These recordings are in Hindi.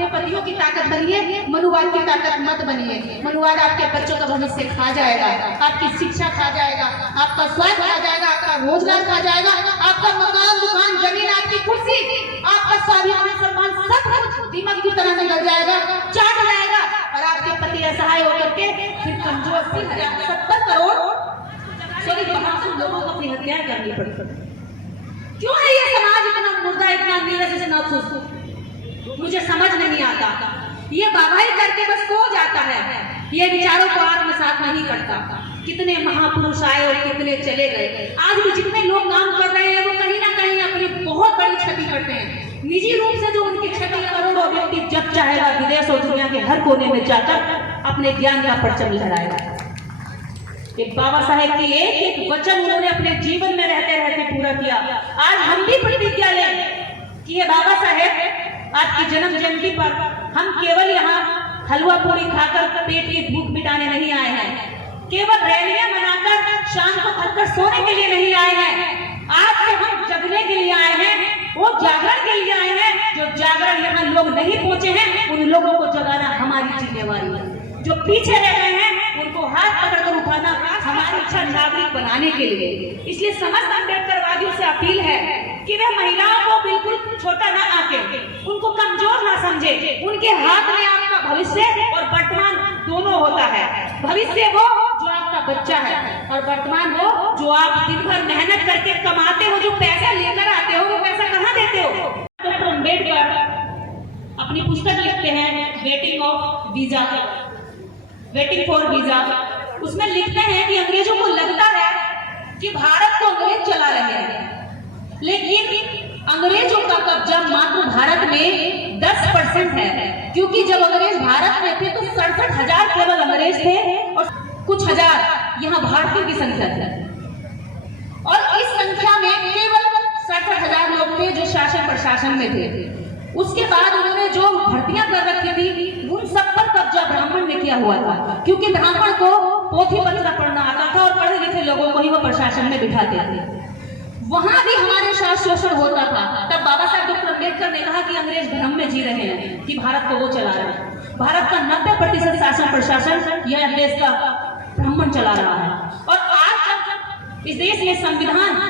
अपने पतियों की ताकत बनिए, मनुवाद की ताकत मत बनिए। मनुवाद आपके बच्चों का भविष्य खा जाएगा, आपकी शिक्षा खा जाएगा, आपका स्वास्थ्य खा जाएगा, आपका रोजगार खा जाएगा, आपका मकान, दुकान, जमीन, आपकी कुर्सी, आपका स्वाभिमान, सम्मान सब कुछ दीमक की तरह निकल जाएगा, चाट जाएगा। और आपके पति असहाय होकर के फिर कमजोर 70 करोड़ सॉरी 72 लोगों को अपनी हत्याएं करनी पड़ी। क्यों है ये समाज इतना मुर्दा, इतना नीरस, इतना सुस्त? मुझे समझ नहीं आता। ये बाबाई करके बस सो जाता है, ये विचारों को आत्मसात नहीं करता। कितने महापुरुष आए और कितने चले गए। आज भी जितने लोग काम कर रहे हैं वो कहीं ना कहीं अपनी बहुत बड़ी क्षति करते हैं। निजी रूप से जो उनकी क्षति करोड़ों व्यक्ति जब चाहेगा विदेश और दुनिया के हर कोने में जाकर अपने ज्ञान का परचम लहराएगा। बाबा साहेब की एक एक वचन उन्होंने अपने जीवन में रहते रहते पूरा किया। आज हम भी प्रतिज्ञा लें कि ये बाबा साहेब आपकी जन्म जयंती पर हम केवल यहाँ हलवा पूरी खाकर पेट की भूख मिटाने नहीं आए हैं, केवल रैलियां मनाकर शाम को थककर सोने के लिए नहीं आए हैं। आज से हम जगने के लिए आए हैं, वो जागरण के लिए आए हैं। जो जागरण यहाँ लोग नहीं पहुंचे हैं उन लोगों को जगाना हमारी जिम्मेवारी है। जो पीछे रह गए हैं उनको हाथ पकड़कर उठाना हमारी इच्छा नागरिक बनाने के लिए। इसलिए समस्त अम्बेडकरवादियों से अपील है कि वे महिलाओं को बिल्कुल छोटा ना आके, उनको कमजोर ना समझे। उनके हाथ में आपका भविष्य और वर्तमान दोनों होता है। भविष्य वो जो आपका बच्चा है और वर्तमान वो जो आप दिन भर मेहनत करके कमाते हो, जो पैसा लेकर आते हो, वो पैसा कहाँ देते हो? डॉक्टर अम्बेडकर अपनी पुस्तक लिखते हैं वेटिंग फॉर वीजा। उसमें लिखते हैं कि अंग्रेजों को लगता है कि भारत को अंग्रेज चला रहे हैं, लेकिन अंग्रेजों का कब्जा मात्र भारत में 10% है। क्योंकि जब अंग्रेज भारत में थे तो 67,000 केवल अंग्रेज थे और कुछ हजार यहाँ भारतीयों की संख्या थी। और इस संख्या में केवल 67,000 लोग थे जो शासन प्रशासन में थे। उसके बाद उन्होंने जो भर्तियां कर रखी थी उन सब पर कब्जा ब्राह्मण ने किया हुआ था। क्योंकि ब्राह्मण को पोथी पत्र पढ़ना आता था और पढ़े लिखे लोगों को ही वो प्रशासन में बिठाते थे। वहां भी हमारे साथ शोषण होता था। तब बाबा साहब डॉक्टर अम्बेडकर ने कहा कि अंग्रेज भ्रम में जी रहे हैं कि भारत को वो चला रहे हैं। भारत का 90% शासन प्रशासन यह देश का ब्राह्मण चला रहा है। और आज इस देश में संविधान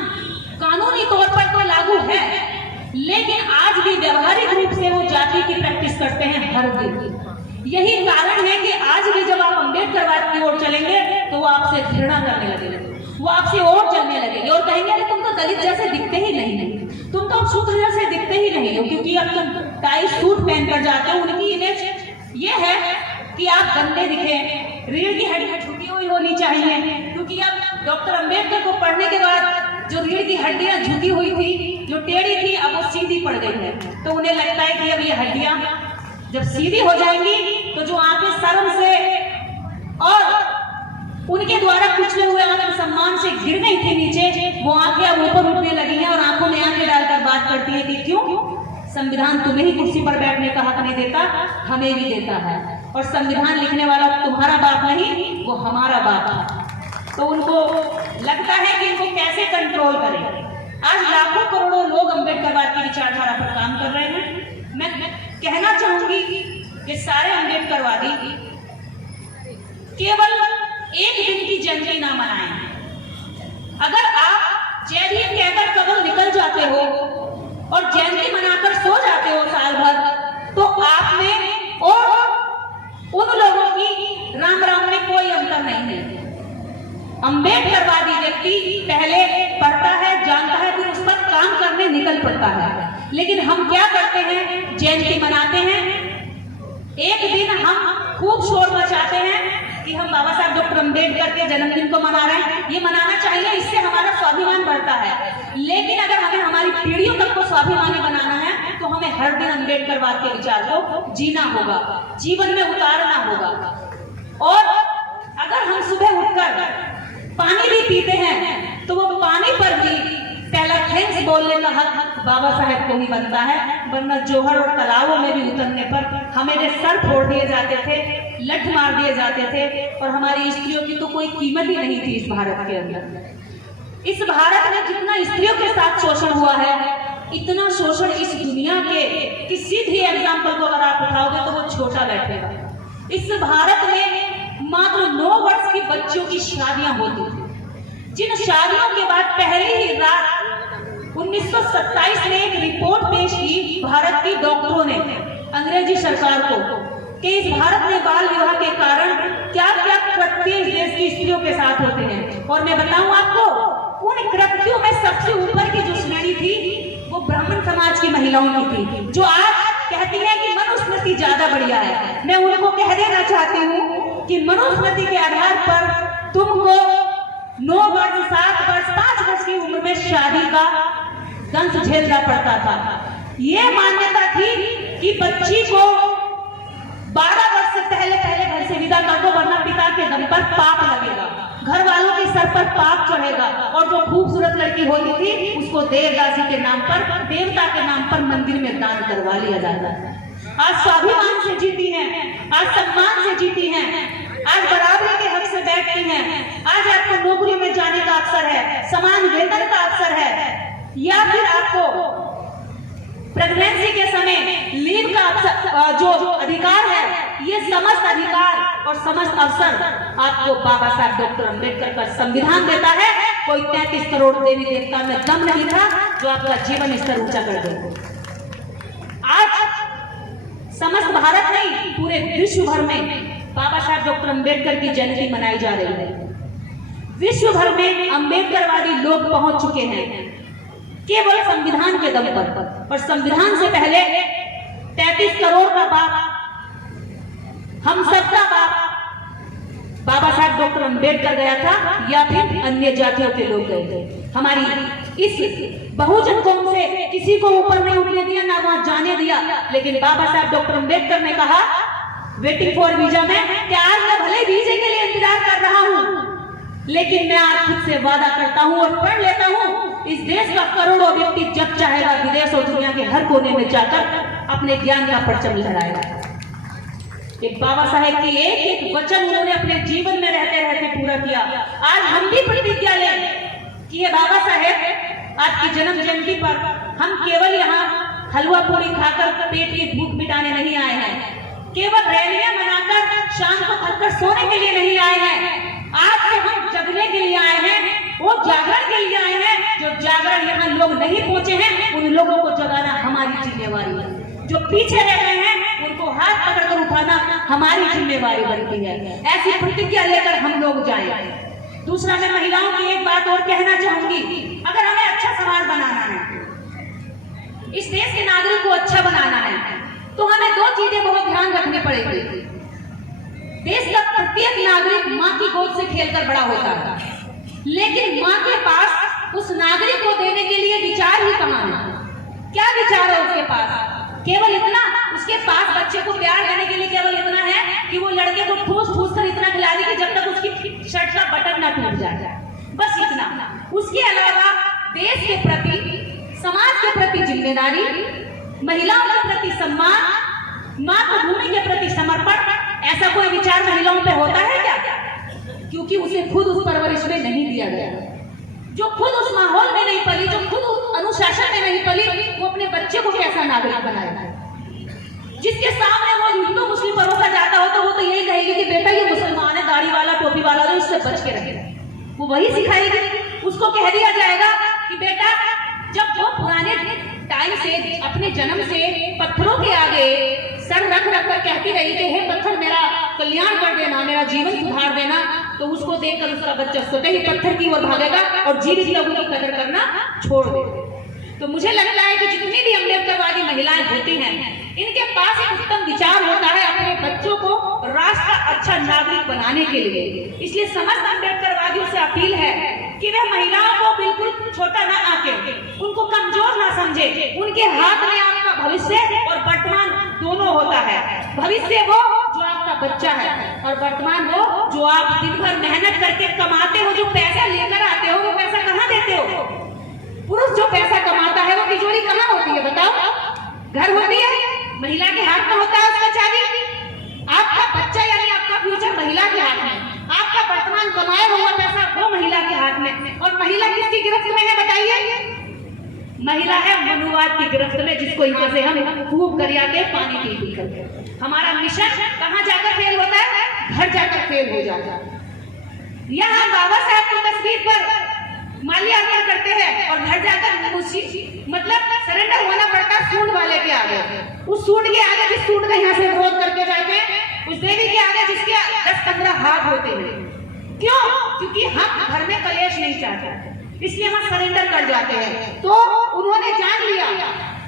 कानूनी तौर पर तो लागू है, लेकिन आज भी व्यवहारिक रूप से वो जाति की प्रैक्टिस करते हैं हर दिन। यही कारण है कि आज भी जब आप अम्बेडकरवाद की ओर चलेंगे तो वो आपसे घृणा करने लगेंगे, वो आपसे और जलने लगेंगे और कहेंगे अरे तुम तो दलित जैसे दिखते ही नहीं, तुम तो शूद्र जैसे दिखते ही नहीं हो, क्योंकि अब तुम टाई सूट पहन कर जाते हो। उनकी इमेज ये है कि आप गंदे दिखे, रीढ़ की हड्डी छुटी हुई होनी चाहिए। क्योंकि अब डॉक्टर अम्बेडकर को पढ़ने के बाद जो रीढ़ की हड्डियां झुकी हुई थी, जो टेढ़ी थी, अब वो सीधी पड़ गई है। तो उन्हें लगता है कि अब ये हड्डियां जब सीधी हो जाएंगी तो जो आंखें शर्म से और उनके द्वारा कुचले हुए आत्मसम्मान से गिर गई थी नीचे, वो आंखें अब ऊपर उठने लगी हैं और आंखों में आंखें डालकर बात करती है कि क्यों? संविधान तुम्हें ही कुर्सी पर बैठने का हक नहीं देता, हमें भी देता है। और संविधान लिखने वाला तुम्हारा बाप नहीं, वो हमारा बाप है। तो उनको लगता है कि इनको कैसे कंट्रोल करें। आज लाखों करोड़ों लोग अम्बेडकरवाद की विचारधारा पर काम कर रहे हैं। मैं कहना चाहूंगी कि सारे अम्बेडकरवादी केवल एक दिन की जयंती ना मनाएं। अगर आप जय भीम कहकर कदम निकल जाते हो और जयंती मनाकर सो जाते हो साल भर, तो आप में और उन लोगों की राम राम में कोई अंतर नहीं है। अम्बेडकरवादी व्यक्ति पहले पढ़ता है, जानता है, फिर उस पर काम करने निकल पड़ता है। लेकिन हम क्या करते हैं? जयंती मनाते हैं, एक दिन हम खूब शोर मचाते हैं कि हम बाबा साहब डॉक्टर अम्बेडकर के जन्मदिन को मना रहे हैं। ये मनाना चाहिए, इससे हमारा स्वाभिमान बढ़ता है। लेकिन अगर हमें हमारी पीढ़ियों तक को स्वाभिमानी बनाना है तो हमें हर दिन अम्बेडकरवाद के विचार को जीना होगा, जीवन में उतारना होगा। और अगर हम सुबह उठकर पानी भी पीते हैं तो वो पानी पर भी पहला थैंक्स बोलने का हक बाबा साहेब को ही बनता है। वरना जोहर और तालाबों में भी उतरने पर हमें सर फोड़ दिए जाते थे, लठ मार दिए जाते थे और हमारी स्त्रियों की तो कोई कीमत ही नहीं थी इस भारत के अंदर। इस भारत में जितना स्त्रियों के साथ शोषण हुआ है इतना शोषण इस दुनिया के किसी भी एग्जाम्पल को अगर आप उठाओगे तो वो छोटा बैठेगा। इस भारत में मात्र 9 वर्ष की बच्चियों की शादियां होती थी, जिन शादियों के बाद पहली ही रात 1927 में एक रिपोर्ट पेश की भारत की डॉक्टरों ने अंग्रेजी सरकार को कि इस भारत में बाल विवाह के कारण क्या क्या कृत्य देश की स्त्रियों के साथ होते हैं। और मैं बताऊं आपको, उन कृत्यों में सबसे ऊपर की जो श्रेणी थी वो ब्राह्मण समाज की महिलाओं की थी, जो आज कहती है कि मनुस्मृति ज्यादा बढ़िया है। मैं उनको कह देना चाहती हूँ कि मनुस्मृति के आधार पर तुमको 9 वर्ष, 7 वर्ष, 5 वर्ष की उम्र में शादी का दंश झेलना पड़ता था। ये मान्यता थी कि बच्ची को 12 वर्ष से पहले घर से विदा कर दो, वरना पिता के दम पर पाप लगेगा, घर वालों के सर पर पाप चढ़ेगा। और जो खूबसूरत लड़की होती थी उसको देवदासी के नाम पर, देवता के नाम पर मंदिर में दान करवा लिया जाता था। आज स्वाभिमान से जीती हैं, आज सम्मान से जीती हैं, आज बराबरी के हक से बैठती हैं, आज आपको नौकरी में जाने का अवसर है, समान वेतन का अवसर है, या फिर आपको प्रेगनेंसी के समय लीव का जो अधिकार है, ये समस्त अधिकार और समस्त अवसर आपको बाबा साहब डॉक्टर अंबेडकर का संविधान देता है। कोई 33 करोड़ देवी देवता में दम नहीं था जो आपका जीवन स्तर ऊंचा कर दे। आज समस्त भारत नहीं, पूरे विश्व भर में बाबा साहब डॉक्टर अंबेडकर की जयंती मनाई जा रही है। विश्व भर में अंबेडकरवादी लोग पहुंच चुके हैं केवल संविधान के दम पर। और संविधान से पहले 33 करोड़ का बाप, हम सबका बाप बाबा साहब डॉक्टर अंबेडकर गया था, या फिर अन्य जातियों के लोग गए थे। हमारी इस बहुजन कौम से किसी को ऊपर नहीं उठने दिया, ना वहां जाने दिया। लेकिन बाबा साहब डॉक्टर अंबेडकर ने कहा वेटिंग फॉर वीजा में कि आज मैं भले वीजे के लिए इंतजार कर रहा हूं, लेकिन मैं आज खुद से वादा करता हूं और प्रण लेता हूं, इस देश का करोड़ों व्यक्ति जब चाहेगा विदेश और दुनिया के हर कोने में जाकर अपने ज्ञान का परचम लहराएगा। एक बाबा साहेब की एक एक वचन उन्होंने अपने जीवन में रहते रहते पूरा किया। आज हम भी प्रतिज्ञा लें कि ये बाबा साहेब आज की जन्म जयंती पर हम केवल यहाँ हलवा पूरी खाकर पेट की भूख मिटाने नहीं आए हैं, केवल रैलियां मनाकर शाम को थककर सोने के लिए नहीं आए हैं। आज से हम जगने के लिए आए हैं, वो जागरण के लिए आए हैं। जो जागरण यहाँ लोग नहीं पहुंचे हैं, उन लोगों को जगाना हमारी जिम्मेवारी है। जो पीछे रह गए हैं उनको हाथ पकड़कर उठाना हमारी जिम्मेवारी बनती है। ऐसी प्रतिज्ञा लेकर हम लोग जाएं। दूसरा, मैं महिलाओं की एक बात और कहना चाहूंगी, अगर हमें अच्छा समाज बनाना है, इस देश के नागरिक को अच्छा बनाना है, तो हमें 2 चीजें बहुत ध्यान रखनी पड़ेगी। देश का प्रत्येक नागरिक माँ की गोद से खेलकर बड़ा होता है, लेकिन माँ के पास उस नागरिक को देने के लिए विचार ही कहाँ है? क्या विचार है उसके पास? केवल इतना, उसके पास बच्चे को प्यार देने के लिए केवल इतना है कि वो लड़के को ठूस ठूस कर इतना खिला दे कि जब तक उसकी शर्ट का बटन ना टूट जाए, बस इतना। उसके अलावा देश के प्रति, समाज के प्रति जिम्मेदारी, महिलाओं के प्रति सम्मान, मातृभूमि के प्रति समर्पण, ऐसा कोई विचार महिलाओं पे होता है क्या? क्योंकि उसे खुद उस परवरिश में नहीं दिया गया। जो खुद उस माहौल में नहीं पली, जो खुद अनुशासन में नहीं पली, वो अपने बच्चे को कैसा नागरिक बनाएगा? जिसके सामने वो हिंदू मुस्लिम परोसा जाता हो तो वो तो यही कहेगी कि बेटा ये मुसलमान है, दाढ़ी वाला, टोपी वाला, तो इससे बच के रहे। वो वही सिखाएगी। उसको कह दिया जाएगा कि बेटा, जब वो पुराने टाइम से, अपने जन्म से पत्थरों के आगे सर रख रख कर कहती रही कि हे पत्थर मेरा कल्याण कर देना, मेरा जीवन सुधार देना, तो उसको देखकर उसका बच्चा स्वतः ही पत्थर की ओर भागेगा और जीवित लोगों की कदर करना छोड़ देगा। तो मुझे लगता है कि जितनी भी अम्बेडकरवादी महिलाएं होती हैं, इनके पास एक उत्तम विचार होता है अपने बच्चों को राष्ट्र का अच्छा नागरिक बनाने के लिए। इसलिए समस्त अम्बेडकरवादियों से अपील है कि वे महिलाओं को बिल्कुल छोटा ना आके, उनको कमजोर ना समझे। उनके हाथ में आपका भविष्य और वर्तमान दोनों होता है। भविष्य वो जो आपका बच्चा है, और वर्तमान वो जो आप दिन भर मेहनत करके कमाते हो, जो पैसा लेकर आते हो, वो पैसा कहाँ देते हो? पुरुष जो पैसा कमाता है वो तिजोरी कहाँ होती है बताओ? घर होती है, महिला के हाथ में होता है उसका चाबी। आपका बच्चा यानी आपका फ्यूचर महिला के हाथ में, आपका वर्तमान कमाया हुआ पैसा वो महिला के हाथ में। और महिला किसकी गिरफ्त में है बताइए? महिला है मनुवाद की गिरफ्त में, जिसको यहाँ से हम खूब करिया के पानी पी कर। हमारा मिशन कहाँ जाकर फेल होता है? घर जाकर फेल हो जाता है। यहाँ बाबा साहब की तस्वीर पर माल्यार्पण करते हैं और घर जाकर मतलब सरेंडर होना पड़ता है सूंड वाले के आगे। उस सूंड के आगे, जिस सूंड का यहाँ से विरोध करके जाते हैं, उस देवी के आगे जिसके 10-15 हाथ होते हैं। क्यों? क्योंकि हम घर में कलेश नहीं चाहते, इसलिए हम सरेंडर कर जाते हैं। तो उन्होंने जान लिया,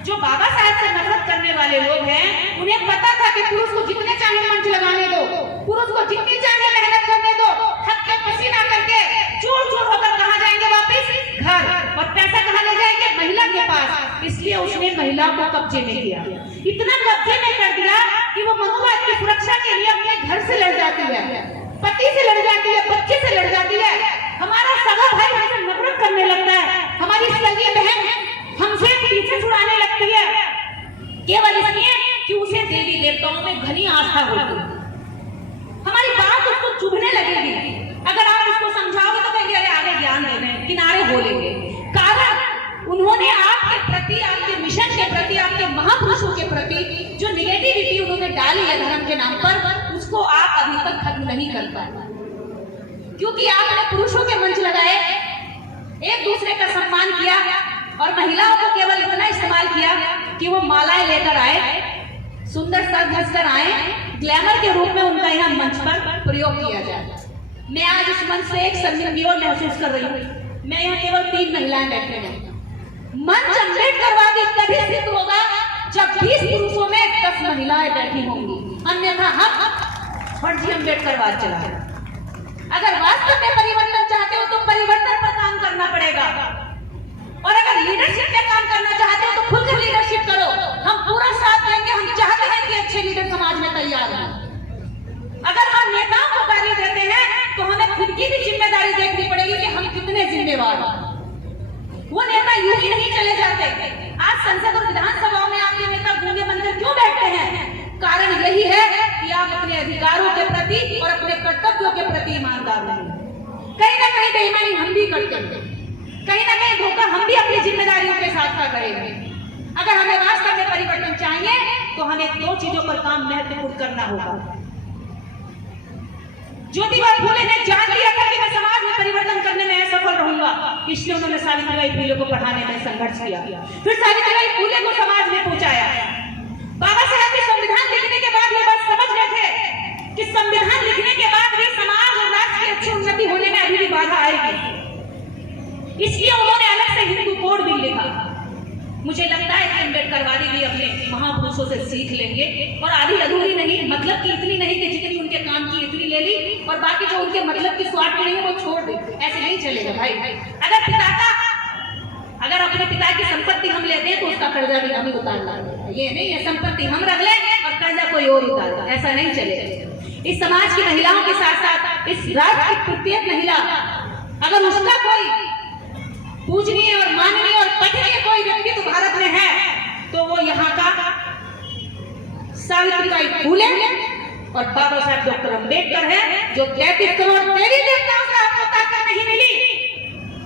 जो बाबा साहब से नफरत करने वाले लोग हैं, उन्हें पता था कि पुरुष को जितने चाहे मंच लगाने दो, पुरुष को जितनी चाहे मेहनत करने दो, थक के पसीना करके चूर चूर होकर कहाँ जाएंगे? वापस घर। और पैसा कहाँ ले जाएंगे? महिला के पास। इसलिए उसने महिला को कब्जे में किया, इतना कब्जे में कर दिया कि वो मनुवाद की सुरक्षा के लिए अपने घर से लड़ जाती है, पति से लड़ जाती है, बच्चे से लड़ जाती है। हमारा सगा भाई हमसे नफरत करने लगता है, हमारी सगी बहन हमसे पीछे छुड़ाने लगती है, केवल इसलिए कि उसे देवी देवताओं में घनी आस्था होती है। हमारी बात उसको चुभने लगेगी। अगर आप उसको समझाओगे तो कहेंगे अरे आगे ज्ञान दे रहे हैं, किनारे हो लेंगे। कारण उन्होंने आपके प्रति, आपके मिशन के प्रति, आपके महापुरुषों के प्रति जो निगेटिविटी उन्होंने डाली है धर्म के नाम पर, उसको आप अभी तक खत्म नहीं कर पाए। क्योंकि आपने पुरुषों के मंच लगाए, एक दूसरे का सम्मान किया और महिलाओं को केवल इतना इस्तेमाल किया कि वो मालाएं लेकर आए, सुंदर सज धज कर आए, ग्लैमर के रूप में उनका यहाँ मंच पर प्रयोग किया जाए। मैं आज इस मंच से एक शर्मिंदगी और महसूस कर रही हूँ। मैं यहाँ केवल 3 महिलाएं बैठे हैं। मंच अम्बेडकरवादी तभी सिद्ध होगा जब 20 पुरुषों में 10 महिलाएं बैठी होंगी, अन्यथा हम फर्जी अम्बेडकरवाद चला। अगर वास्तव में परिवर्तन चाहते हो तो परिवर्तन पर काम करना पड़ेगा, और अगर लीडरशिप पे काम करना चाहते हो तो खुद से लीडरशिप करो। हम पूरा साथ देंगे, हम चाहते हैं कि अच्छे लीडर समाज में तैयार हैं। अगर हम नेताओं को गाली देते हैं तो हमें खुद की भी जिम्मेदारी देखनी पड़ेगी कि हम कितने जिम्मेवार हैं। वो नेता यूं ही नहीं चले जाते। आज संसद और विधानसभा में आपके नेता गूंगे बनकर क्यों बैठे हैं? कारण यही है कि आप अपने अधिकारों के प्रति और अपने कर्तव्यों के प्रति ईमानदार नहीं। कहीं ना कहीं बेईमानी हम भी करते हैं, कहीं ना कहीं धोखा हम भी अपनी जिम्मेदारियों के साथ कर रहे हैं। अगर हमें वास्तव में परिवर्तन चाहिए तो हमें 2 चीजों पर काम महत्वपूर्ण करना होगा। ज्योतिबा फूले ने जान लिया था कि मैं समाज में परिवर्तन करने में असफल रहूंगा, इसलिए उन्होंने सावित्रीबाई फूले को पढ़ाने में संघर्ष किया। फिर सावित्रीबाई फूले को समाज में पहुंचाया। बाबा साहब ने संविधान लिखने के बाद ये बात समझ गए थे कि संविधान लिखने के बाद भी समाज और राष्ट्र की अच्छी उन्नति होने में अभी भी बाधा आएगी, इसलिए उन्होंने अलग से हिंदू कोड भी लिखा। मुझे लगता है कि अम्बेडकरवादी भी अपने महापुरुषों से सीख लेंगे, और आधी अधूरी नहीं, मतलब की इतनी नहीं कि जितनी उनके काम की इतनी ले ली और बाकी जो उनके मतलब की स्वार्थ नहीं है वो छोड़ दे। ऐसे नहीं चलेगा भाई। अगर अपने पिता की संपत्ति हम लेते हैं तो उसका कर्जा भी हम ही उतारना, ये नहीं है संपत्ति हम रख लेंगे और कर्जा कोई और उतारना, ऐसा नहीं चलेगा। इस समाज की महिलाओं के साथ साथ इस राज्य की प्रत्येक महिला, अगर उसका कोई पूजनीय और माननीय और पठनीय कोई व्यक्तित्व भारत में है तो वो यहाँ का सावित्रीबाई फूले और बाबा साहब डॉक्टर अम्बेडकर है, जो 33 करोड़ देवी देवताओं से आपको ताकत नहीं मिली।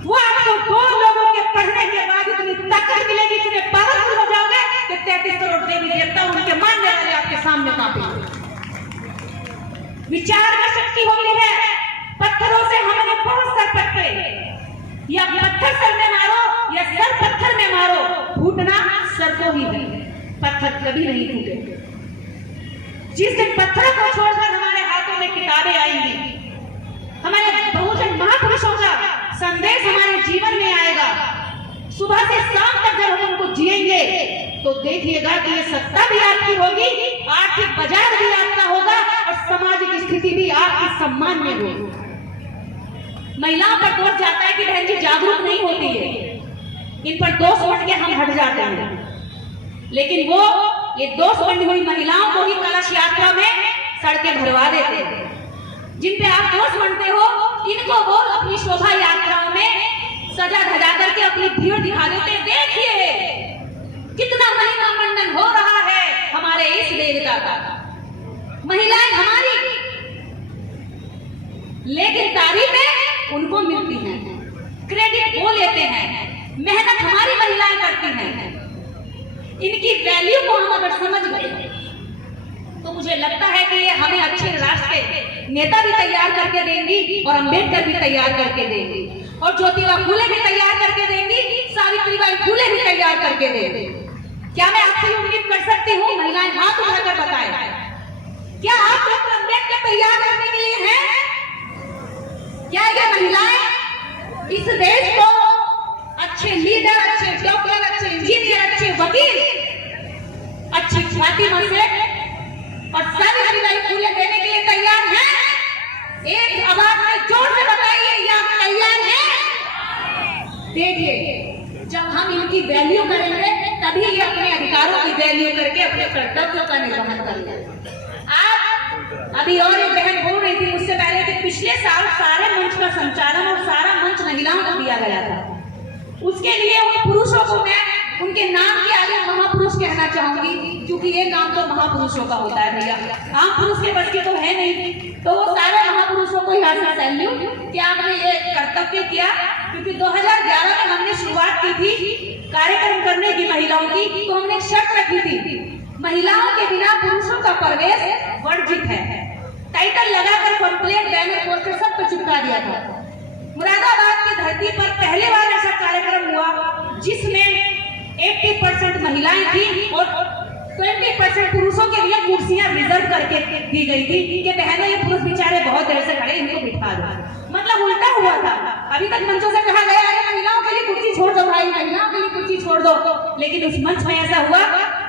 वो आपको 2 लोगों के पढ़ने के बाद इतनी ताकत मिलेगी, इतने पावरफुल हो जाओगे कि 33 करोड़ देवी देवता उनके मानने वाले आपके सामने कांपेंगे। विचार में शक्ति होती है। पत्थरों से हमने बहुत सर पटके, या पत्थर सर में मारो या सर पत्थर में मारो, फूटना सर को ही है, पत्थर कभी नहीं टूटे। जिस दिन पत्थरों को छोड़कर हमारे हाथों में किताबें आएंगी, हमारे बहुजन महापुरुषों का संदेश हमारे जीवन में आएगा, सुबह से शाम तक जब हम उनको जिएंगे तो देखिएगा कि ये सत्ता भी आपकी होगी, आर्थिक बाजार भी आपका होगा और सामाजिक स्थिति भी आपकी सम्मान में होगी। महिलाओं पर दोष जाता है कि बहन जी जागरूक नहीं होती है, इन पर दोष मट के हम हट जाते हैं, लेकिन वो ये दोष बनी हुई महिलाओं को ही कलश यात्रा में सड़कें भरवा देते हैं। जिन पे आप दोष बनते हो इनको वो अपनी शोभा यात्राओं में सजा धजा करके अपनी भीड़ दिखा देते हैं। देखिए कितना महिमा मंडन हो रहा है हमारे इस देवता का, महिलाएं हमारी, लेकिन तारीफें उनको मिलती हैं, क्रेडिट वो लेते हैं। मेहनत हमारी महिलाएं करती हैं, इनकी वैल्यू को हम अगर समझ गए तो मुझे लगता है कि ये हमें अच्छे राष्ट्र के नेता भी तैयार करके देंगी और अम्बेडकर भी तैयार करके देंगी और ज्योतिबा फूले भी तैयार करके देंगी, सावित्रीबाई फूले भी तैयार करके देंगी। क्या मैं आपसे उम्मीद कर सकती हूँ? महिलाएं हाथ उठाकर बताएं, क्या आप डॉक्टर अम्बेडकर तैयार करने के लिए हैं? क्या ये महिलाएं इस देश को अच्छे लीडर, अच्छे डॉक्टर, अच्छे इंजीनियर, अच्छे वकील, अच्छी ख्याति से और सावित्रीबाई फूले देने के लिए तैयार हैं? एक आवाज में जोर से बताइए, या तैयार हैं? देखिए, जब हम इनकी वैल्यू करेंगे तभी ये अपने अधिकारों की वैल्यू करके अपने कर्तव्यों का निर्वहन करेंगे। आज अभी और एक बहन बोल रही थी मुझसे पहले कि पिछले साल सारे मंच का संचालन और सारा मंच महिलाओं को दिया गया था। उसके लिए उन पुरुषों को मैं उनके नाम के आगे महापुरुष कहना चाहूंगी, क्योंकि ये काम तो महापुरुषों का होता है भैया, आम पुरुष के बस के तो है नहीं। तो वो सारे महापुरुषों को यहाँ से सैल्यूट कि आपने ये कर्तव्य किया, क्योंकि 2011 में हमने शुरुआत की थी कार्यक्रम करने की महिलाओं की, तो हमने एक शर्त रखी थी, महिलाओं के बिना पुरुषों का प्रवेश वर्जित है। टाइटल लगाकर पंपलेट, बैनर, पोस्टर सब पे चिपका दिया था। मुरादाबाद की धरती पर पहली बार ऐसा कार्यक्रम हुआ जिसमें 80% महिलाएं थी और 20% पुरुषों के लिए कुर्सियां रिजर्व करके दी गई थी कि बहनों ये पुरुष बेचारे बहुत देर से खड़े, इनको बिठा दो। मतलब उल्टा हुआ था। अभी तक मंचों से कहा गया है महिलाओं के लिए कुर्सी छोड़ दो भाई, महिलाओं के लिए कुर्सी छोड़ दो, लेकिन उस मंच में ऐसा हुआ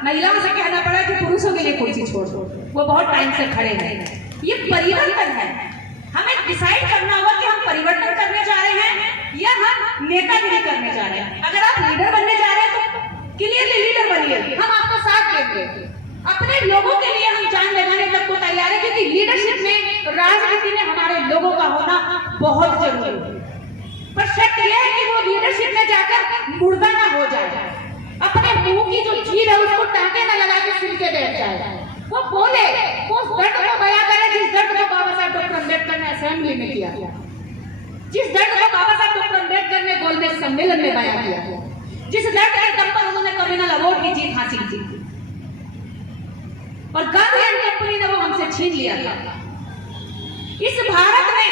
महिलाओं से कहना पड़ा कि पुरुषों के लिए कुर्सी छोड़ दो। वो बहुत टाइम से खड़े हैं। ये परिवर्तन है, हमें डिसाइड करना होगा कि हम परिवर्तन करने जा रहे हैं या हम नेतागिरी करने जा रहे हैं। अगर आप लीडर बनने जा रहे हैं तो क्लियरली लीडर बनिए, हम आपका साथ देंगे। अपने लोगों के लिए हम जान लगाने तक को तैयार है, क्योंकि लीडरशिप में, राजनीति में हमारे लोगों का होना बहुत जरूरी है। पर शर्त यह है कि वो लीडरशिप में जाकर मुर्दा ना हो जाए, अपने मुंह की जो जीभ है उसको टांके ना लगा के सिर के बैठ जाए, वो बोले, वो दर्द को बयां करे जिस दर्द को बाबा साहब डॉक्टर अम्बेडकर ने असेंबली में किया, जिस दर्द को बाबा साहब डॉक्टर अम्बेडकर ने गोलमेज सम्मेलन में बयां किया, जिस दर्द के दम पर उन्होंने कम्युनल अवार्ड की जीत हासिल की और गांधी एंड कंपनी ने वो हमसे छीन लिया था। इस भारत में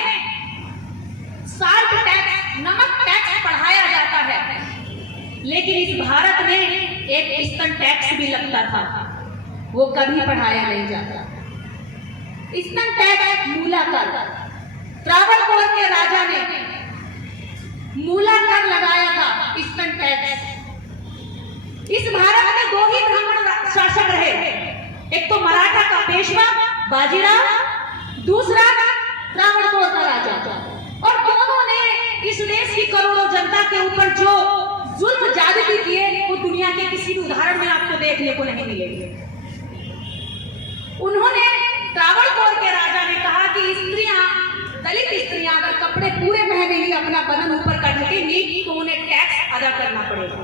साल्ट टैक्स, नमक टैक्स पढ़ाया जाता है, लेकिन इस भारत में एक स्तन टैक्स भी लगता था, वो कभी पढ़ाया नहीं जाता। स्तन टैक्स मूला कर, त्रावणकोर के राजा ने मूला कर लगाया था, स्तन टैक्स। इस भारत में दो ही ब्राह्मण शासक रहे, एक तो मराठा का पेशवा बाजीराव, दूसरा त्रावणकोर का राजा, और दोनों ने इस देश की करोड़ों जनता के ऊपर जो जुल्म ज्यादती किए वो दुनिया के किसी भी उदाहरण में आपको देखने को नहीं मिलेंगे। उन्होंने, त्रावणकोर के राजा ने कहा कि स्त्रियां, दलित स्त्रियां अगर कपड़े पूरे पहनेंगी, अपना बदन ऊपर का ढकेंगी, तो उन्हें टैक्स अदा करना पड़ेगा।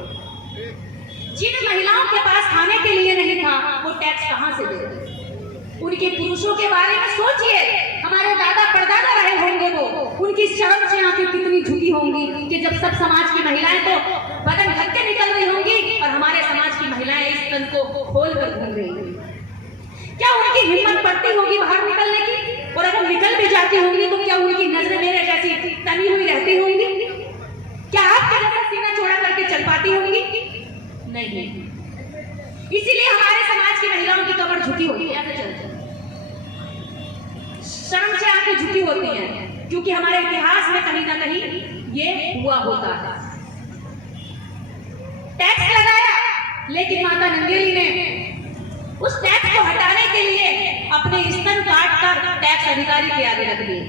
जिन महिलाओं के पास खाने के लिए नहीं था वो टैक्स कहां से देंगे? उनके पुरुषों के बारे में सोचिए, हमारे दादा परदादा रहे होंगे, वो उनकी शर्म से आंखें कितनी झुकी होंगी कि जब सब समाज की महिलाएं तो बदन ढक के निकल रही होंगी और हमारे समाज की महिलाएं इस तन को खोल कर घूम रही होंगी। क्या उनकी हिम्मत पड़ती होगी बाहर निकलने की? और अगर निकल भी जाती होंगी तो क्या उनकी नजरें मेरे जैसी तनी हुई रहती होंगी? क्या आपके जैसा सीना चौड़ा करके चल पाती होंगी? नहीं। इसीलिए हमारे समाज की महिलाओं की कमर झुकी होती है, शर्म से आंखें झुकी होती हैं, क्योंकि हमारे इतिहास में कहीं ना कहीं ये हुआ होता है। टैक्स लगाया, लेकिन माता नंगेली ने उस टैक्स को हटाने के लिए अपने स्तन काट कर टैक्स अधिकारी के आगे रख दिए।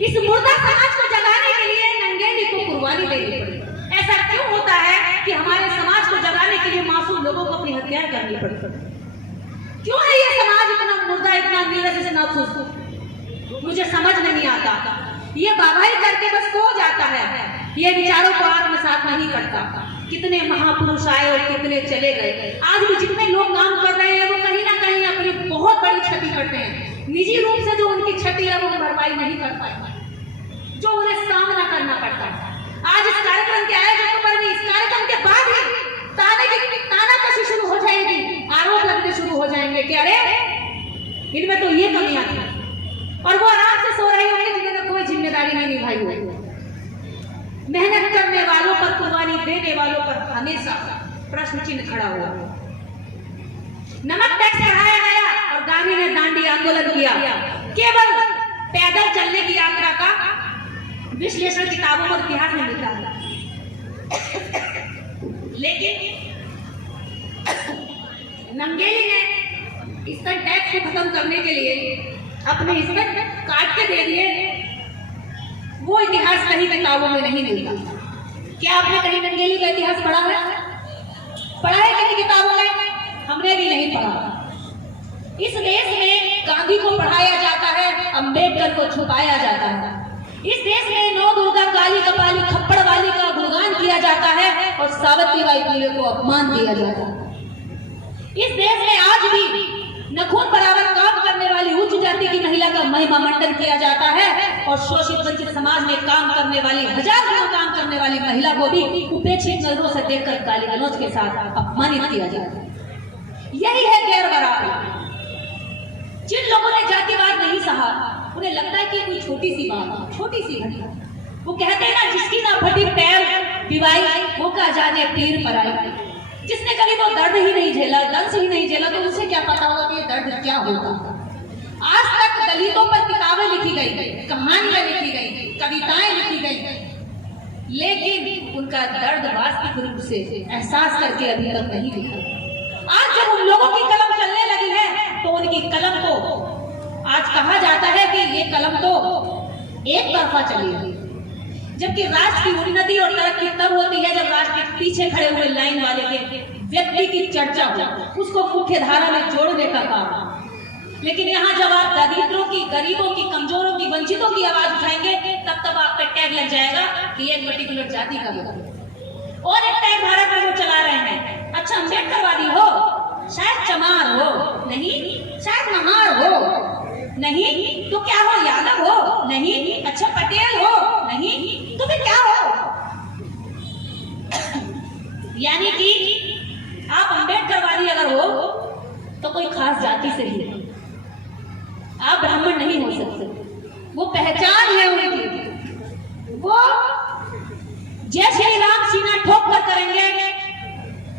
इस मुर्दा समाज को जगाने के लिए नंगेली को कुर्बानी देनी पड़ी। ऐसा क्यों होता है कि हमारे समाज को जगाने के लिए मासूम लोगों को अपनी हत्या करनी पड़ती? क्यों है ये समाज इतना मुर्दा, इतना नीरस से नाखुश? मुझे समझ नहीं आता। ये बाबाई करके बस सो जाता है, ये विचारों को आत्मसात नहीं करता। कितने महापुरुष आए और कितने चले गए। आज भी जितने लोग काम कर रहे हैं वो कहीं ना कहीं अपनी बहुत बड़ी क्षति करते हैं। निजी रूप से जो उनकी क्षति है वो भरपाई नहीं कर पाए, जो उन्हें सामना करना पड़ता है। आज इस कार्यक्रम के कि अरे इनमें तो ये कमियां थी, और वो आराम से सो रहे होंगे जिन्होंने कोई जिम्मेदारी नहीं निभाई होगी। मेहनत करने वालों पर, कुर्बानी देने वालों पर हमेशा प्रश्न चिन्ह खड़ा हुआ। नमक टैक्स बढ़ाया गया और गांधी ने दांडी आंदोलन किया। केवल पैदल चलने की यात्रा का विश्लेषण किताबों और इतिहास में लिखा है, लेकिन नंगेली ने इसका टैक्स को खत्म करने के लिए अपने हिस्से काट के दे दिए। वो इतिहास कहीं किताबों में नहीं मिलता। क्या आपने कहीं नंगेली का इतिहास पढ़ा है? पढ़ा है कहीं किताबों में? हमने भी नहीं पढ़ा। इस देश में गांधी को पढ़ाया जाता है, अंबेडकर को छुपाया जाता है। इस देश में नौ दुर्गा, काली कपाली, खप्पड़ वाली का गुणगान किया जाता है और सावित्रीबाई फुले को अपमान दिया जाता है। इस देश में आज भी नखून बराबर काम करने वाली उच्च जाति की महिला का महिमा मंडन किया जाता है और शोषित वंचित समाज में काम करने वाली, हजार गुना काम करने वाली महिला को भी उपेक्षित नजरों से देखकर गाली गलौज के साथ अपमानित किया जाता है। यही है गैर बराबरी। जिन लोगों ने जातिवाद नहीं सहा, उन्हें लगता है कि कोई छोटी सी बात, छोटी सी घटना। वो कहते हैं ना, जिसकी ना फटी पैर दिवाई वो का जाने पीर पर आई। जिसने कभी वो दर्द ही नहीं झेला, दर्द ही नहीं झेला, तो उसे क्या पता होगा कि ये दर्द क्या होगा। आज तक दलितों पर किताबें लिखी गई, कहानियां लिखी गई, कविताएं लिखी गई, लेकिन उनका दर्द वास्तविक रूप से एहसास करके अभी तक नहीं लिखा। आज जब उन लोगों की कलम चलने लगी है तो उनकी कलम को आज कहा जाता है कि ये कलम तो एक तरफा चली है। जबकि राष्ट्र की उन्नति और तरक्की तब होती है जब राष्ट्र के पीछे खड़े हुए लाइन वाले के व्यक्ति की चर्चा हो, उसको मुख्य धारा में जोड़ने का काम। लेकिन यहाँ जब आप दरिद्रों की, गरीबों की, कमजोरों की, वंचितों की आवाज उठाएंगे, तब आप पे टैग लग जाएगा कि एक पर्टिकुलर जाति का व्यक्ति। और एक टैग भारत में वो चला रहे हैं, अच्छा अम्बेडकरवादी हो, शायद चमार हो, नहीं, शायद नहार हो, नहीं, तो क्या हो, यादव हो, नहीं, अच्छा पटेल हो, नहीं, तो फिर क्या हो। यानी कि आप अम्बेडकरवादी अगर हो तो कोई खास जाति से ही है, आप ब्राह्मण नहीं हो सकते। वो पहचान है उनकी, वो जय श्री राम सीना ठोक कर करेंगे,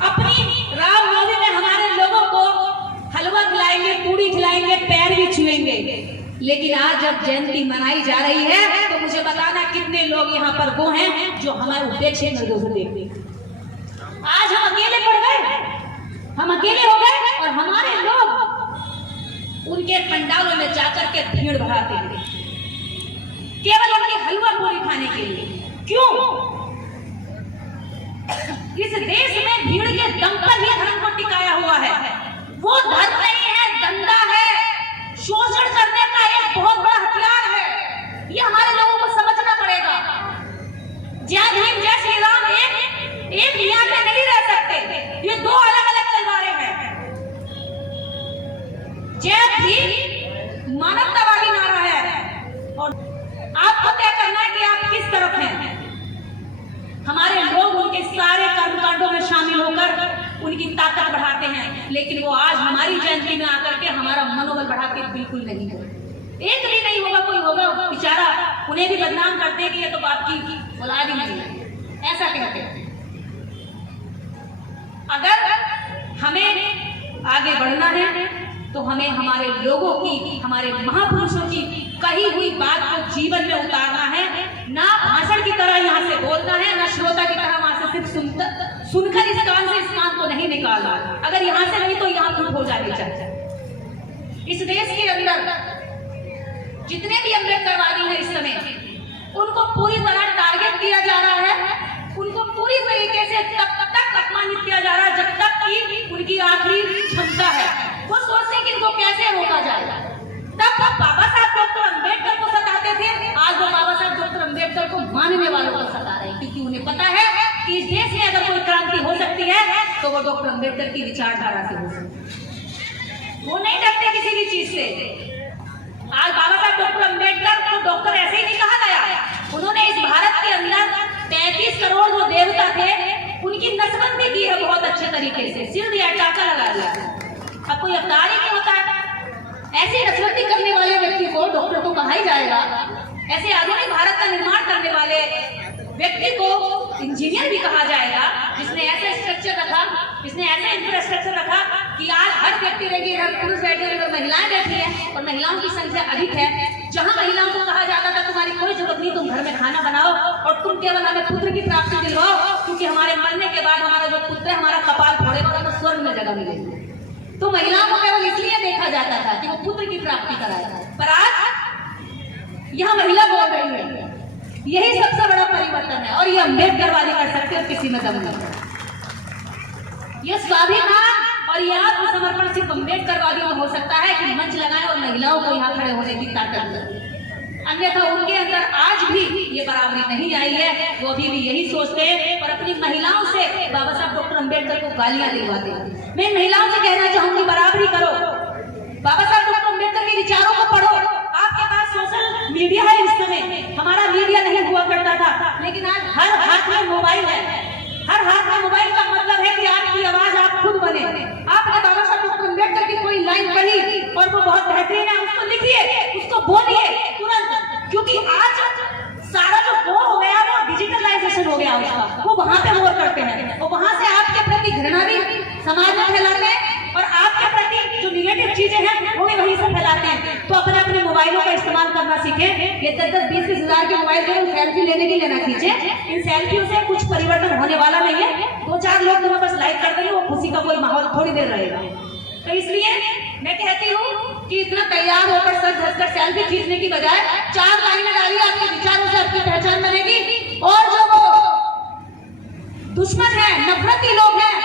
अपनी रामनवमी में हमारे लोगों को हलवा खिलाएंगे, पूड़ी खिलाएंगे, पैर भी छुएंगे। लेकिन आज जब जयंती मनाई जा रही है तो मुझे बताना कितने लोग यहाँ पर वो हैं जो हमारे उपेक्षित नजरों से देखते हैं। आज हम अकेले पड़ गए, हम अकेले हो गए और हमारे लोग उनके पंडालों में जाकर के भीड़ बढ़ाते हैं केवल उनकी हलवा पूरी खाने के लिए। क्यों? इस देश में भीड़ के दम पर ही धर्म को टिकाया हुआ है। वो धर्म नहीं है, दंगा है, शोषण करने का एक बहुत बड़ा हथियार है। ये हमारे लोगों को समझना पड़ेगा। जय भीम, जय श्री राम एक मियां पे नहीं रह सकते, ये दो अलग अलग तलवारें हैं। जय भीम मानवतावादी नारा है और आपको तय करना है कि आप किस तरफ हैं। हमारे लोग उनके सारे कर्मकांडों में शामिल होकर उनकी ताकत बढ़ाते हैं, लेकिन वो आज हमारी जयंती में आकर के हमारा मनोबल बढ़ाते बिल्कुल नहीं है। एक भी नहीं होगा, कोई होगा बेचारा, उन्हें भी बदनाम करते हैं कि ये तो बाप की औलाद ही नहीं है, ऐसा कहते हैं। अगर हमें आगे बढ़ना है तो हमें हमारे लोगों की, हमारे महापुरुषों की कही हुई बात को जीवन में उतारना है। ना भाषण की तरह यहाँ से बोलना है, ना श्रोता की तरह वहां से सिर्फ सुनकर इस कान से इस कान को नहीं निकालना। अगर यहाँ से नहीं तो यहाँ फुट हो जानी चाहिए। इस देश के अंदर जितने भी अम्बेडकरवादी हैं इस समय, उनको पूरी तरह टारगेट किया जा रहा है, उनको पूरी तरीके से तब तक अपमानित किया जा रहा है जब तक कि उनकी आखिरी क्षमता है। वो सोचते हैं कि इनको कैसे रोका जाएगा। तब बाबा साहब डॉक्टर अम्बेडकर को सताते थे, आज वो बाबा साहब डॉक्टर अम्बेडकर को मानने वालों को सता रहे हैं, क्योंकि उन्हें पता है कि इस देश में अगर कोई क्रांति हो सकती है तो वो डॉक्टर अम्बेडकर की विचारधारा से हो सकती है। वो नहीं डरते किसी भी चीज से। आज बाबा साहब डॉक्टर अम्बेडकर को डॉक्टर ऐसे ही नहीं कहा गया, उन्होंने इस भारत के अंदर 35 करोड़ जो देवता थे उनकी नसबंदी की है बहुत अच्छे तरीके से, सिर दिया, टाका लगा दिया। अब कोई अवतार ही नहीं होता ऐसी नफरती करने वाले व्यक्ति को डॉक्टर तो कहा ही जाएगा, ऐसे आधुनिक भारत का निर्माण करने वाले व्यक्ति को इंजीनियर भी कहा जाएगा, जिसने ऐसा स्ट्रक्चर रखा, जिसने ऐसा इंफ्रास्ट्रक्चर रखा कि आज हर व्यक्ति रहेगी, हर पुरुष बैठे हैं, इधर महिलाएं बैठी हैं और महिलाओं की संख्या अधिक है। जहां महिलाओं को कहा जाता था तुम्हारी कोई जरूरत नहीं, तुम घर में खाना बनाओ और तुम केवल हमें पुत्र की प्राप्ति दिलवाओ, क्योंकि हमारे मरने के बाद हमारा जो पुत्र है हमारा कपाल फोड़ेगा और हमें स्वर्ग में जगह मिलेगी। तो महिलाओं को केवल इसलिए देखा जाता था कि वो पुत्र की प्राप्ति कराए, पर आज यह महिला बोल रही है। यही सबसे बड़ा परिवर्तन है और ये अम्बेडकर वाले कर सकते हैं, किसी में दम नहीं। ये स्वाभिमान और ये आत्मसमर्पण सिर्फ अम्बेडकर वादियों में हो सकता है कि मंच लगाएं और महिलाओं को यहाँ खड़े होने की ताकत दें। अन्यथा उनके अंदर आज भी ये बराबरी नहीं आई है, वो अभी भी यही सोचते हैं और अपनी महिलाओं से बाबा साहब डॉक्टर अम्बेडकर को गालियां दिलवाते हैं। मैं महिलाओं से कहना चाहूंगी बराबरी करो, बाबा साहब डॉक्टर अम्बेडकर के विचारों को पढ़ो। आपके पास सोशल मीडिया है इस समय, हमारा मीडिया नहीं हुआ करता था, लेकिन आज हर हाथ में मोबाइल है। हर हाथ में मोबाइल का मतलब है कि आपकी आवाज आप खुद बने। आपने बाबा साहब डॉक्टर अम्बेडकर की कोई लाइन पढ़ी और वो बहुत बेहतरीन है, उसको लिखिए, उसको बोलिए तुरंत, क्योंकि आज सारा जो वोर हो गया वो डिजिटलाइजेशन हो गया उसका, वो वहां पे वोर करते हैं और वहां से आपके प्रति घृणा भी समाज में फैलाते हैं और आपके प्रति जो निगेटिव चीजें हैं वो भी वहीं से फैलाते हैं। तो अपने अपने मोबाइलों का इस्तेमाल करना सीखें। ये 10-20 हजार के मोबाइल जो सेल्फी लेने के लिए ना खींचे, इन सेल्फियों से कुछ परिवर्तन होने वाला नहीं है। 2-4 लोग तुम्हें बस लाइक कर देंगे, वो खुशी का कोई माहौल थोड़ी देर रहेगा। तो इसलिए मैं कहती हूँ कि इतना तैयार होकर सज धज कर सेल्फी खींचने की बजाय 4 लाइनें डालिए, आपके विचारों से आपकी पहचान बनेगी। और जो वो दुश्मन है, नफरती लोग हैं,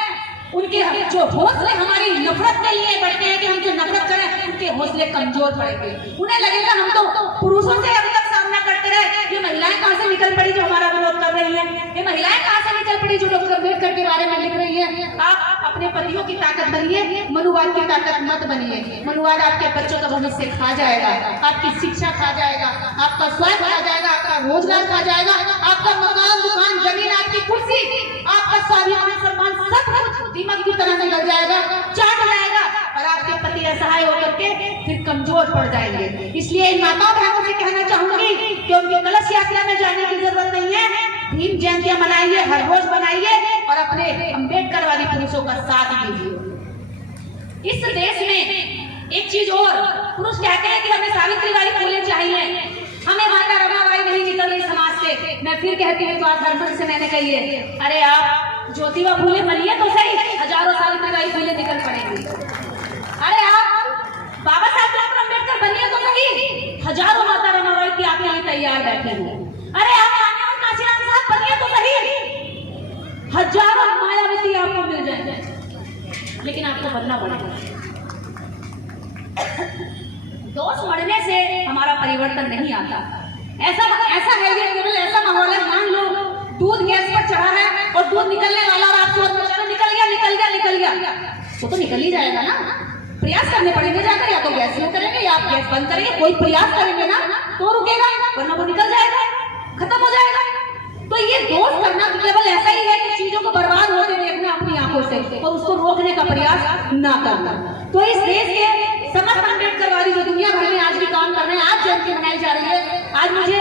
उनके जो हौसले हमारी नफरत के लिए बढ़ते हैं कि हम जो नफरत करें, उनके हौसले कमजोर पड़ेंगे। उन्हें लगेगा हम तो पुरुषों से अभी तक सामना करते रहे, ये महिलाएं कहां से निकल पड़ी जो हमारा विरोध कर रही है, ये महिलाएं कहां से निकल पड़ी जो डॉक्टर अम्बेडकर के बारे में लिख रही है। आप अपने पतियों की ताकत बनिए, मनुवाद की ताकत मत बनिए। मनुवाद आपके बच्चों का भविष्य खा जाएगा, आपकी शिक्षा खा जाएगा, आपका स्वास्थ्य खा जाएगा, आपका रोजगार खा जाएगा, आपका मकान, दुकान, जमीन, आपकी कुर्सी, आपका स्वाभिमान, सम्मान सब कुछ दीमक की तरह निकल जाएगा, चाट जाएगा और आपके पति असहाय होकर के फिर कमजोर पड़ जाएंगे। इसलिए इन माताओं बहनों से कहना चाहूंगी कि उनकी कलश यात्रा में जाने की जरूरत नहीं है। भीम जयंतियां मनाइए, हर रोज बनाइए और अपने अम्बेडकर वाली पुरुषों का साथ दीजिए। इस देश में एक चीज और, पुरुष कहते हैं कि हमें सावित्रीबाई फुले चाहिए, हमें माता रमाबाई नहीं निकल रही समाज से। मैं फिर कहती हूँ तो आज हर से मैंने कही है, अरे आप ज्योतिबा फुले बनिए तो सही, हजारों सावित्रीबाई फुले निकल पड़ेंगी। अरे आप बाबा साहब डॉक्टर अम्बेडकर बनिए तो सही, हजारों माता रमाबाई की आपके लिए तैयार बैठे हैं। अरे आप काशीराम साहब बनिए तो सही, हजारों मायावती आपको मिल जाएंगे, लेकिन आपको बनना पड़ेगा। दोष मरने से हमारा परिवर्तन नहीं आता। ऐसा है ये केवल ऐसा माहौल है, मान लो दूध गैस पर चढ़ा है और दूध निकलने वाला और आप सोच निकल गया, वो तो निकल ही जाएगा ना। प्रयास करने पड़ेंगे जाकर, या तो गैस शुरू करेंगे या आप गैस बंद करेंगे, कोई प्रयास करेंगे ना तो रुकेगा, वरना वो निकल जाएगा, खत्म हो जाएगा। तो ये दोष करना केवल ऐसा ही है कि चीजों को बर्बाद होते देखना अपनी आंखों से और उसको रोकने का प्रयास ना करना। तो इस देश के समस्त अम्बेडकरवादी जो दुनिया भर में आज भी काम कर रहे हैं, आज जयंती मनाई जा रही है, आज मुझे